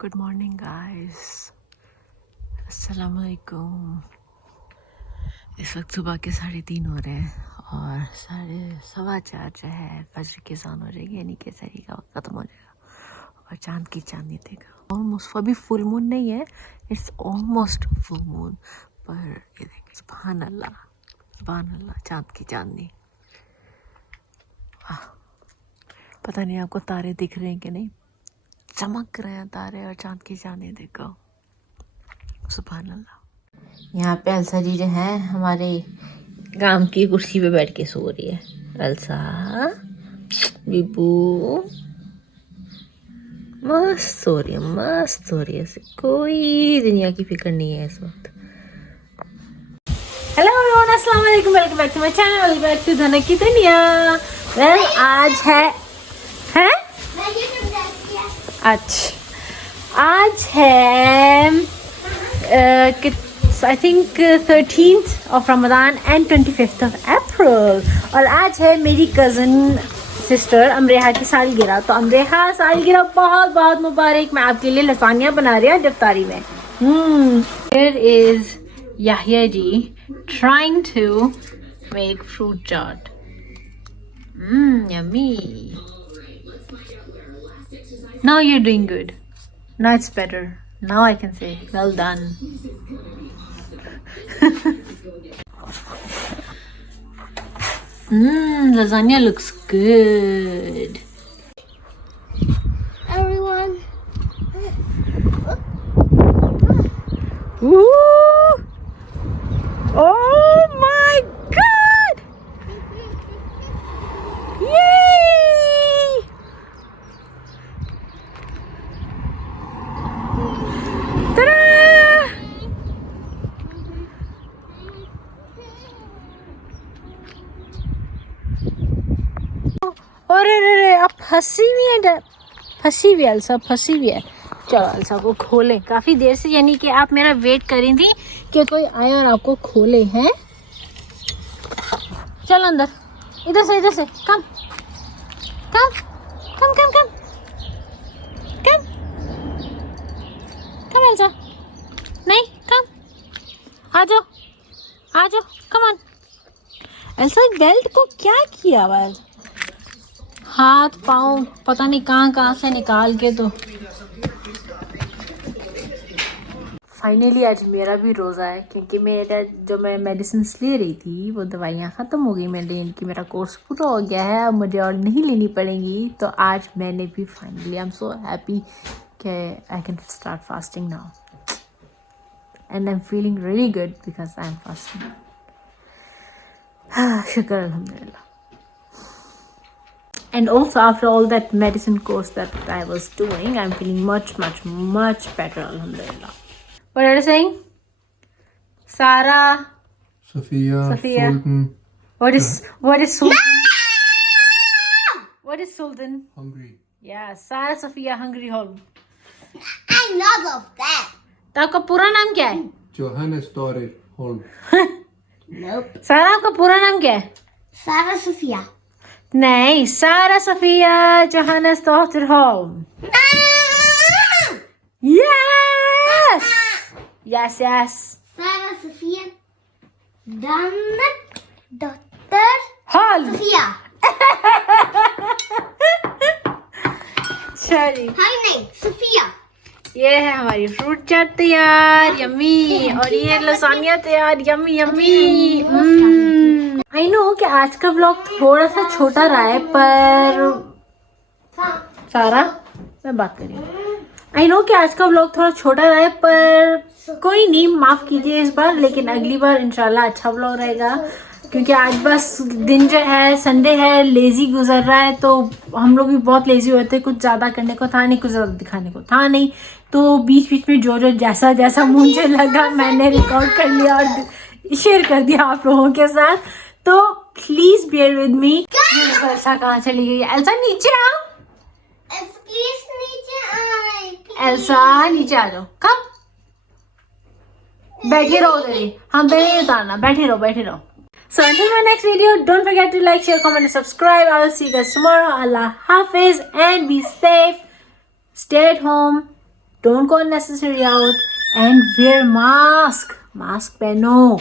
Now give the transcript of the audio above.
Good morning guys, अस्सलाम वालेकुम। इस वक्त सुबह के 3:30 हो रहे हैं और 4:15 जो है फजर की अज़ान हो जाएगी, यानी कि सहरी का वक्त ख़त्म हो जाएगा और चांद की चांदनी देगा। ऑलमोस्ट अभी फुल मून नहीं है, इट्स ऑलमोस्ट फुल मून, पर ये देखिए सुभान अल्लाह चांद की चांदनी। पता नहीं आपको तारे दिख रहे हैं कि नहीं, चमक रहे हैं तारे और चांद की चांदनी देखो, सुभान अल्लाह। यहाँ पे अलसा जी जो है हमारे गांव की कुर्सी पे बैठ के सो रही है। अलसा बीबू मस्त सो रही है, मस्त सो रही है, कोई दुनिया की फिक्र नहीं है इस वक्त। हेलो एवरीवन, अस्सलाम वालेकुम, welcome back to my channel, welcome back to Dhanak की दुनिया। वेल आज है अच्छा आज है I think 13th of Ramzan and 25th of April, और आज है मेरी कज़न सिस्टर अमरेहा की सालगिरह। तो अमरेहा सालगिरह बहुत बहुत मुबारक। मैं आपके लिए लसानिया बना रही हूँ इफ्तारी में। Here is Yahya ji trying to make fruit chaat. Yummy. Now you're doing good. Now it's better. Now I can say well done. Lasagna looks good. Everyone. Ooh! Oh my God! Yay! Ta-da! अरे अब फंसी भी है, फंसी भी है अलसा, फंसी भी है। चलो अलसा को खोलें, काफ़ी देर से यानी कि आप मेरा वेट कर रही थी कि कोई आए और आपको खोले हैं। चलो अंदर, इधर से कम कम कम कम कम कम कम अलसा, नहीं कम, आ जाओ कम ऑन। अलसा बेल्ट को क्या किया हुआ, हाथ पाँव पता नहीं कहाँ से निकाल के। तो फाइनली आज मेरा भी रोज़ा है, क्योंकि मेरा जो मैं मेडिसिन ले रही थी वो दवाइयाँ ख़त्म हो गई मेरे, इनकी मेरा कोर्स पूरा हो गया है, अब मुझे और नहीं लेनी पड़ेंगी। तो आज मैंने भी finally, I am so happy कि I can start fasting now and I am feeling really good because I am fasting. शुक्र अल्हम्दुलिल्लाह। And also after all that medicine course that I was doing, I'm feeling much better, alhamdulillah. What are you saying? Sarah, Sophia. Sultan. What is Sultan? What is Sultan? Hungry. Yeah, Sarah Sophia Hungry Hall. I love of that. तो आपका पूरा नाम क्या है? Johannes Dorit Holm. Nope. सारा आपका पूरा नाम क्या है? Sarah Sophia. नहीं, सारा Safia Johannes daughter home. Yes. Sarah Sophia. Donut. Daughter. Hall. Sophia. चलिए, Her name Sophia. ये है हमारी फ्रूट चाट तैयार, यम्मी, और ये लसानिया तैयार, यम्मी यम्मी। आई नो कि आज का व्लॉग थोड़ा सा छोटा रहा है, पर सारा मैं बात कर रही हूँ। आई नो कि आज का व्लॉग थोड़ा छोटा रहा है, पर कोई नहीं, माफ़ कीजिए इस बार, लेकिन अगली बार इंशाल्लाह अच्छा व्लॉग रहेगा। क्योंकि आज बस दिन जो है संडे है, लेज़ी गुजर रहा है, तो हम लोग भी बहुत लेज़ी होते, कुछ ज़्यादा करने को था नहीं, कुछ ज़्यादा दिखाने को था नहीं, तो बीच में जो जैसा मुझे लगा मैंने रिकॉर्ड कर लिया और शेयर कर दिया आप लोगों के साथ। तो please bear with me. Elsa कहाँ चली गई? एल्सा नीचे आओ, Please नीचे आए। एल्सा नीचे आ जाओ, कम बैठे रहो उधर, हम पे नहीं उतारना, बैठे रहो। So until my next video, don't forget to like, share, comment and subscribe. I will see you guys tomorrow. Allah Hafiz and be safe. Stay at home. don't go unnecessary out, and wear mask. Mask पहनो.